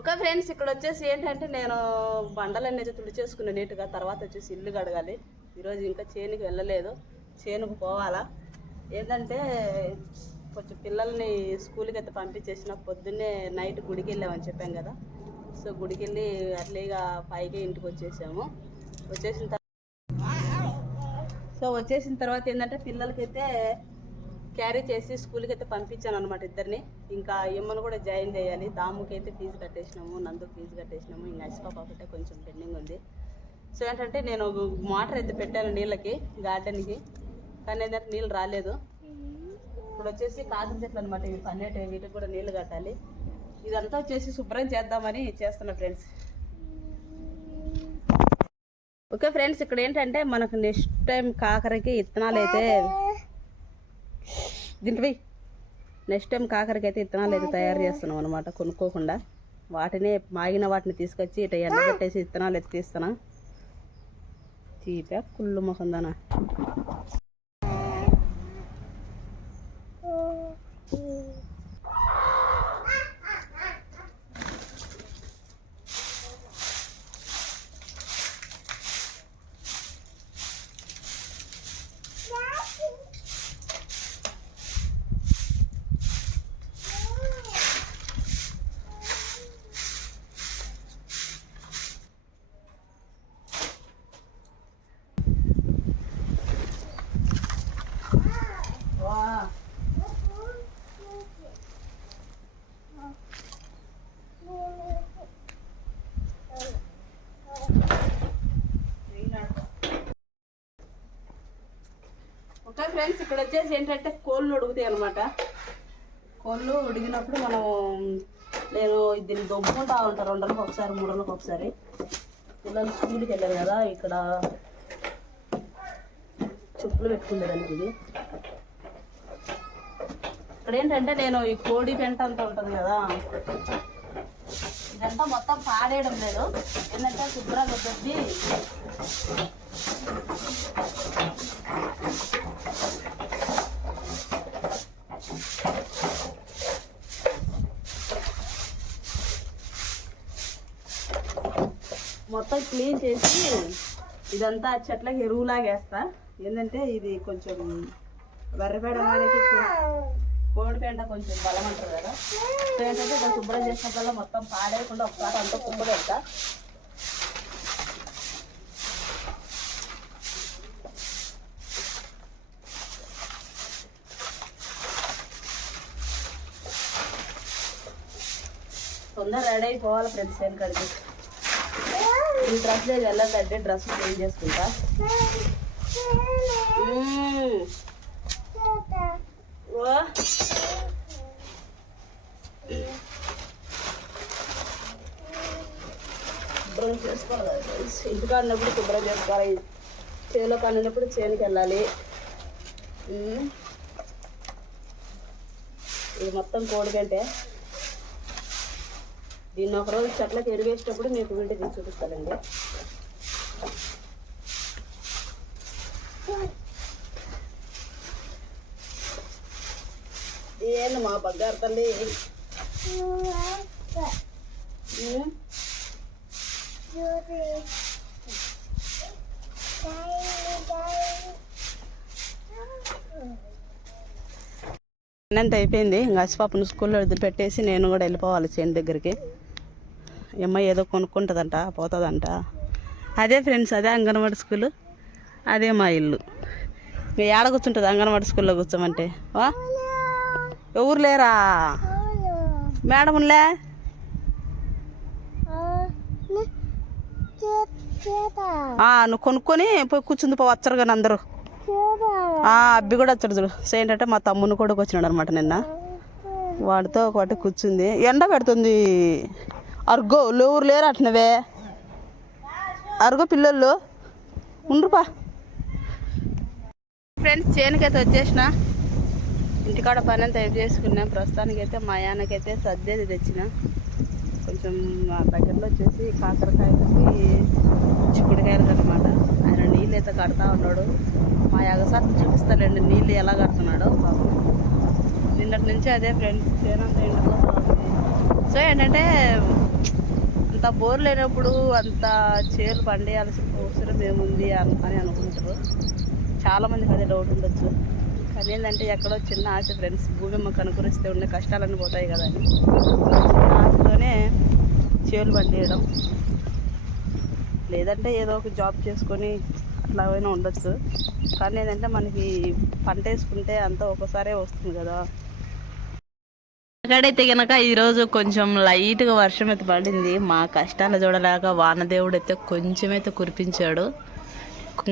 Okay friends, ఇక్కడ వచ్చేసి ఏంటంటే నేను బండలన్నీ అయితే తుడిచేసుకున్నాను నీట్గా. తర్వాత వచ్చేసి ఇల్లు కడగాలి. ఈరోజు ఇంకా చేనుకి వెళ్ళలేదు, చేనుకు పోవాలా. ఏంటంటే కొంచెం పిల్లల్ని స్కూల్కి అయితే పంపించేసిన. పొద్దున్నే నైట్ గుడికి వెళ్ళామని చెప్పాం కదా. సో గుడికి వెళ్ళి అట్లీగా 5కి ఇంటికి వచ్చేసాము. వచ్చేసిన తర్వాత ఏంటంటే పిల్లలకైతే క్యారీ చేసి స్కూల్కి అయితే పంపించాను అనమాట ఇద్దరిని. ఇంకా ఎమ్మను కూడా జాయిన్ చేయాలి. దాముకి అయితే ఫీజు కట్టేసినాము, నందుకు ఫీజు కట్టేసినాము. ఇంకా ఐస్పాప ఒకటే కొంచెం పెండింగ్ ఉంది. సో ఏంటంటే నేను మోటార్ అయితే పెట్టాను నీళ్ళకి, గార్డెన్కి. కానీ ఏంటంటే నీళ్ళు రాలేదు. ఇప్పుడు వచ్చేసి కాకర చెట్లు అనమాట, ఇవి పన్నెట్, వీటికి కూడా నీళ్ళు కట్టాలి. ఇదంతా వచ్చేసి శుభ్రం చేద్దామని చేస్తున్నా ఫ్రెండ్స్. ఓకే ఫ్రెండ్స్, ఇక్కడ ఏంటంటే మనకు నెక్స్ట్ టైం కాకరకి ఇత్తనాలు అయితే నెక్స్ట్ టైం కాకరకి అయితే ఇత్తనాలు అయితే తయారు చేస్తున్నాం అనమాట, కొనుక్కోకుండా. వాటిని మాగిన వాటిని తీసుకొచ్చి ఇట్లా ఎండబెట్టేసి ఇత్తనాలు అయితే తీస్తున్నా. చీప కుళ్ళు మొహందానా. ఓకే ఫ్రెండ్స్, ఇక్కడ వచ్చేసి ఏంటంటే కోళ్ళు ఉడుకుతాయి అనమాట. కోళ్ళు ఉడికినప్పుడు నేను దీన్ని దొబ్బుకుంటా ఉంటాను 2 రోజులకు ఒకసారి, 3 రోజులకు ఒకసారి. పిల్లలు స్కూల్కి వెళ్ళారు కదా, ఇక్కడ చెప్పులు పెట్టుకునేదానికి ఇది. ఇక్కడ ఏంటంటే నేను ఈ కోడి పెంట అంతా ఉంటుంది కదా, ఇదంతా మొత్తం పాడేయడం లేదు. ఏంటంటే శుభ్రంగా దొబ్బి మొత్తం క్లీన్ చేసి ఇదంతా చెట్లకి ఎరువులాగేస్తా. ఏంటంటే ఇది కొంచెం వరిపేడ వాడికి కోడి పెంట కొంచెం బలం అంటారు కదా. సో ఏంటంటే ఇట్లా శుభ్రం చేసినప్పుడల్లా మొత్తం పాడేయకుండా ఒకసారి అంతా కుప్ప పెడతా. తొందర రెడీ అయిపోవాలి ఫ్రెండ్స్ చేనుకాడికి. ఈ డ్రెస్ లేదు వెళ్ళదంటే డ్రెస్ చేంజ్ చేసుకుంటా. శుభ్రం చేసుకోవాలి ఇంటికి అన్నప్పుడు శుభ్రం చేసుకోవాలి. చేలో కన్నప్పుడు చేనుకి వెళ్ళాలి. ఇది మొత్తం కోడి కంటే. దీన్ని ఒకరోజు చెట్లకు ఎరువేసేటప్పుడు మీకు వీడియో తీసి చూపిస్తానండి. ఏంది మా బంగారు తల్లి. ఎంత అయిపోయింది. ఇంకా పాపను స్కూల్లో వదిలిపెట్టేసి నేను కూడా వెళ్ళిపోవాలి చేను దగ్గరికి. అమ్మాయి ఏదో కొనుక్కుంటుందంట, పోతుందంట. అదే ఫ్రెండ్స్, అదే అంగన్వాడీ స్కూలు, అదే మా ఇల్లు. మీ ఏడ కూర్చుంటుంది అంగన్వాడీ స్కూల్లో కూర్చోమంటే? ఎవరు లేరా మేడంలే? నువ్వు కొనుక్కొని పోయి కూర్చుంది వచ్చరు కానీ అందరూ. అబ్బి కూడా వచ్చాడు చూడు. సో ఏంటంటే మా తమ్ముని కొడుకు వచ్చినాడు అనమాట నిన్న. వాడితో ఒకటి కూర్చుంది. ఎండ పెడుతుంది. అరుగో ఎవరు లేరు అట్నవే. అరుగో పిల్లలు ఉండ్రుపా. ఫ్రెండ్స్ చేనుకైతే వచ్చేసిన. ఇంటికాడ పని అంతా ఏం చేసుకున్నాం. ప్రస్తుతానికైతే మా యానకైతే సర్దేది తెచ్చిన. కొంచెం మా దగ్గరలో వచ్చేసి కాకరకాయలకి చిక్కుడుకాయలు అనమాట. ఆయన నీళ్ళు అయితే కడతా ఉన్నాడు. మా ఎగసాట్లు చూపిస్తానండి నీళ్ళు ఎలా కడుతున్నాడో పాపం. నిన్నటి నుంచి అదే ఫ్రెండ్స్ చేనంతా ఎండిపోతుంది. సో ఏంటంటే అంత బోర్ లేనప్పుడు అంత చేలు పండేయాల్సిన అవసరం ఏముంది అని అనుకుంటారు. చాలామందికి అదే డౌట్ ఉండొచ్చు. కానీ ఏంటంటే ఎక్కడో చిన్న ఆశ ఫ్రెండ్స్, భూమి మాకు అనుకరిస్తే ఉండే కష్టాలన్నీ పోతాయి కదా అని ఆశతోనే చేలు పండేయడం. లేదంటే ఏదో ఒక జాబ్ చేసుకొని అట్లాగైనా ఉండొచ్చు. కానీ ఏంటంటే మనకి పంట వేసుకుంటే అంతా ఒకసారే వస్తుంది కదా. అక్కడైతే కనుక ఈరోజు కొంచెం లైట్గా వర్షం అయితే పడింది. మా కష్టాలు చూడలేక వానదేవుడు అయితే కొంచెం అయితే కురిపించాడు.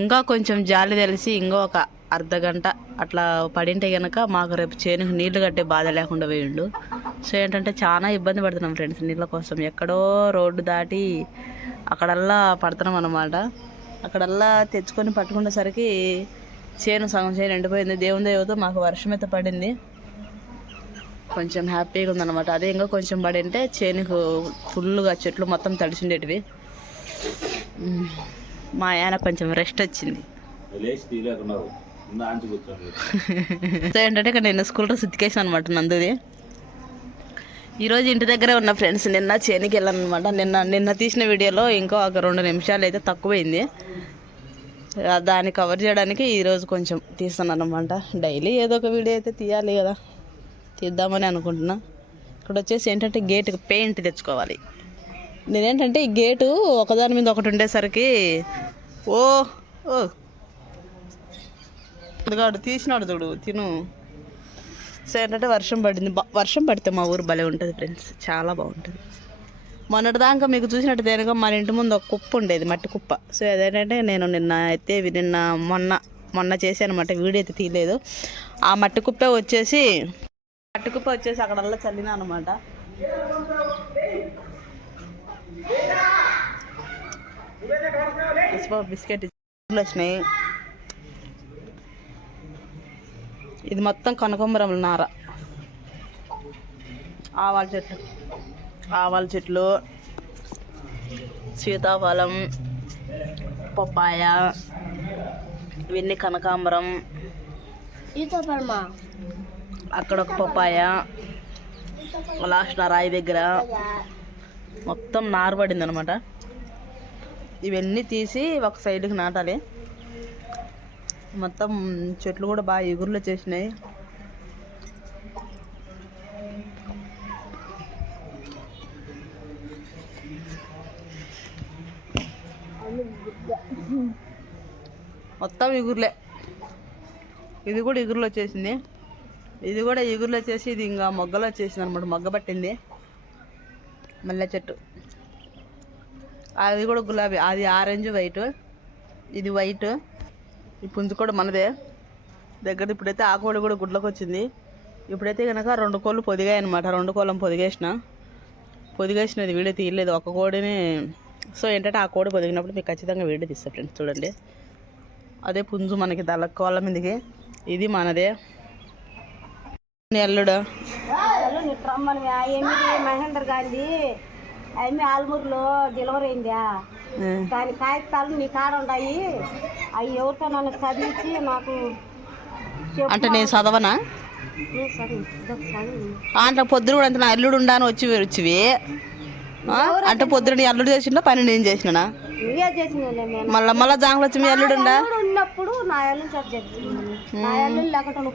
ఇంకా కొంచెం జాలి తెలిసి ఇంకో ఒక అర్ధ గంట అట్లా పడింటే కనుక మాకు రేపు చేనుకు నీళ్లు కట్టే బాధ లేకుండా పోయిండు. సో ఏంటంటే చాలా ఇబ్బంది పడుతున్నాం ఫ్రెండ్స్ నీళ్ళ కోసం. ఎక్కడో రోడ్డు దాటి అక్కడల్లా పడుతున్నాం అన్నమాట. అక్కడల్లా తెచ్చుకొని పట్టుకునేసరికి చేను సగం చేను ఎండిపోయింది. దేవుని దేవతో మాకు వర్షం అయితే పడింది, కొంచెం హ్యాపీగా ఉందన్నమాట. అదే ఇంకా కొంచెం పడింటే చేనుకు ఫుల్గా చెట్లు మొత్తం తడిచిండేటివి. మా ఆయన కొంచెం రెస్ట్ వచ్చింది. సో ఏంటంటే ఇక్కడ నేను స్కూల్ డ్రెస్ ఉతికేసాను అనమాట నందుది. ఈరోజు ఇంటి దగ్గరే ఉన్న ఫ్రెండ్స్. నిన్న చేనికి వెళ్ళాను అనమాట. నిన్న తీసిన వీడియోలో ఇంకో ఒక 2 నిమిషాలు అయితే తక్కువైంది. దాన్ని కవర్ చేయడానికి ఈరోజు కొంచెం తీస్తున్నాను అనమాట. డైలీ ఏదో ఒక వీడియో అయితే తీయాలి కదా, తీద్దామని అనుకుంటున్నా. ఇక్కడ వచ్చేసి ఏంటంటే గేటుకి పెయింట్ తెచ్చుకోవాలి. నేనేంటంటే ఈ గేటు ఒకదాని మీద ఒకటి ఉండేసరికి ఓ ఓ ఇదిగాడు తీసినాడు చూడు తిను. సో ఏంటంటే వర్షం పడింది. వర్షం పడితే మా ఊరు భలే ఉంటుంది ఫ్రెండ్స్, చాలా బాగుంటుంది. మొన్నటిదాకా మీకు చూసినట్టు దేనిగా మన ఇంటి ముందు ఒక కుప్ప ఉండేది, మట్టి కుప్ప. సో అదేంటంటే నేను మొన్న చేశాను అనమాట. వీడియో అయితే తీయలేదు. ఆ మట్టి కుప్ప వచ్చేసి అక్కడల్లా చల్లినా అనమాట. బిస్కెట్ వచ్చినాయి. ఇది మొత్తం కనకాంబరం నార, ఆవాల చెట్లు, సీతాఫలం, పప్పాయ, ఇవన్నీ కనకాంబరం. అక్కడ ఒక పప్పాయ, లాస్ట్ నా రాయి దగ్గర మొత్తం నారు పడింది అనమాట. ఇవన్నీ తీసి ఒక సైడ్కి నాటాలి. మొత్తం చెట్లు కూడా బాగా ఎగురులో చేసినాయి. మొత్తం ఎగురులే. ఇది కూడా ఎగురులో వచ్చేసింది. ఇది కూడా ఎగురులో వచ్చేసి ఇది ఇంకా మొగ్గలో వచ్చేసింది అనమాట. మొగ్గ పట్టింది. మల్లె చెట్టు అది కూడా గులాబీ, అది ఆరెంజ్ వైట్, ఇది వైట్. ఈ పుంజు కూడా మనదే దగ్గర. ఇప్పుడైతే ఆ కోడి కూడా గుడ్లకు వచ్చింది. ఇప్పుడైతే కనుక 2 కోళ్ళు పొదిగాయి అనమాట. 2 కోళ్ళం పొదిగేసినది వీడియో తీయలేదు, ఒక కోడిని. సో ఏంటంటే ఆ కోడి పొదిగినప్పుడు మీకు ఖచ్చితంగా వీడియో తీస్తా ఫ్రెండ్స్. చూడండి, అదే పుంజు మనకి కోళ్ళ మీదకి. ఇది మనదే. అల్లుడు మహేంద్ర గాంధీ అవి ఆల్మూరులో డెలివరీ అయిందా, దాని కాగితాలు నీ కాడ ఉన్నాయి. అవి ఎవరితో నన్ను చదివించి నాకు అంటే నేను చదవనా అంటే పొద్దున కూడా అంత నా అల్లుడు ఉండాలని వచ్చివి అంటే పొద్దున అల్లుడు చేసిండా పని నేను చేసినా మళ్ళా జాంగ్లు వచ్చి మీ అల్లుడు ఉన్నప్పుడు నా అల్లుడు నా అల్లుడు లేకుండా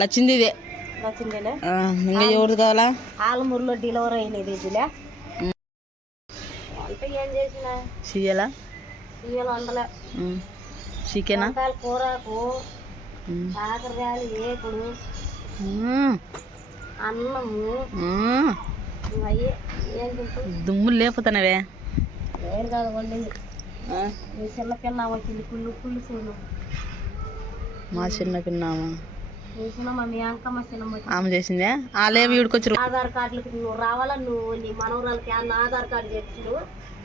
నచ్చింది ఇదే. ఇంకా ఎవరు కావాలా? ఆలమూరులో డెలివరీ అయినది ఇదిలే. అంటే ఏం చేసిన సీయలా వండలే, చికెనా, కూరకు, కాకరకాయలు, వేపుడు, అన్నము, అయ్యి ఏం తింటావు? దుమ్ములు లేకపోతున్నావే. ఏం కాదు వండింది. నీ చిన్న పిన్న వచ్చింది కుళ్ళు చూడు. మా చిన్న పిన్నామా మీ అంకమ్మ చిన్న ఆమె చేసిందే. వాళ్ళేమి వీడికొచ్చారు. ఆధార్ కార్డులకు నువ్వు రావాలా, నువ్వు నీ మనవరాలకి అన్న ఆధార్ కార్డు చేర్చు,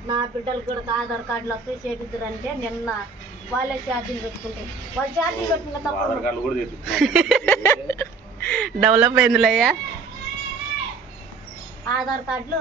నా బిడ్డలకు కూడా ఆధార్ కార్డులు వస్తే చేపిద్దురంటే నిన్న వాళ్ళే ఛార్జీలు పెట్టుకుంటారు. వాళ్ళు ఛార్జీలు పెట్టుకున్న తప్ప డెవలప్ అయిందిలే. ఆధార్ కార్డులు